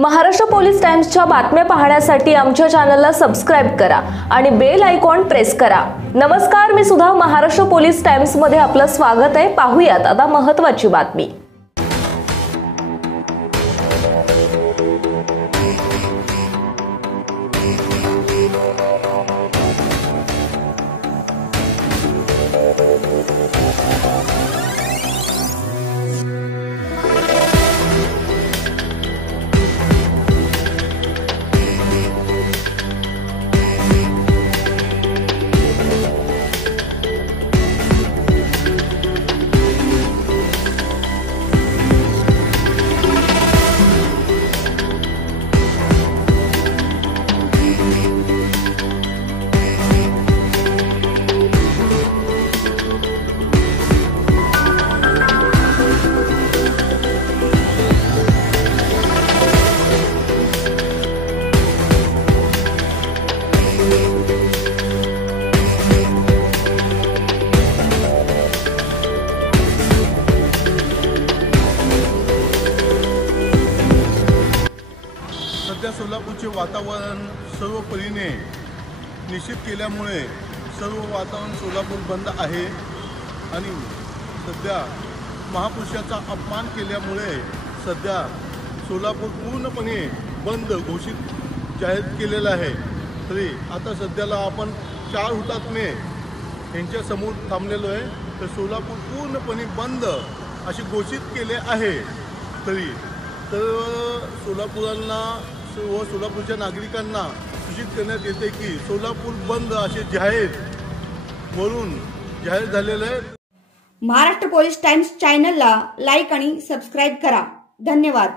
Maharashtra police टाइम्सच्या बातम्या पाहण्यासाठी आमच्या चॅनलला सबस्क्राइब करा आणि बेल आयकॉन प्रेस करा। नमस्कार, मी सुद्धा महाराष्ट्र पोलीस टाइम्स मध्ये आपलं स्वागत आहे। पाहूयात आता महत्त्वाची बातमी। सध्या सोलापूरचे वातावरण सर्व परीने निश्चित केल्यामुळे सर्व वातावरण सोलापूर बंद आहे आणि सध्या महापुरुषाचा अपमान केल्यामुळे सध्या सोलापूर पूर्णपणे बंद घोषित जाहीर केलेलं आहे। तरी आता सध्याला आपण 4 हुतात्मे यांच्या समोर थांबलेलो आहे, तर सोलापूर पूर्णपणे बंद असे घोषित केले आहे। तरी सोलापुरांना व सोलापूरच्या नागरिकांना सूचित करण्यात येते की सोलापूर बंद असे जाहीर झालेले आहे। महाराष्ट्र पोलीस टाइम्स चॅनलला लाईक आणि सबस्क्राइब करा। धन्यवाद।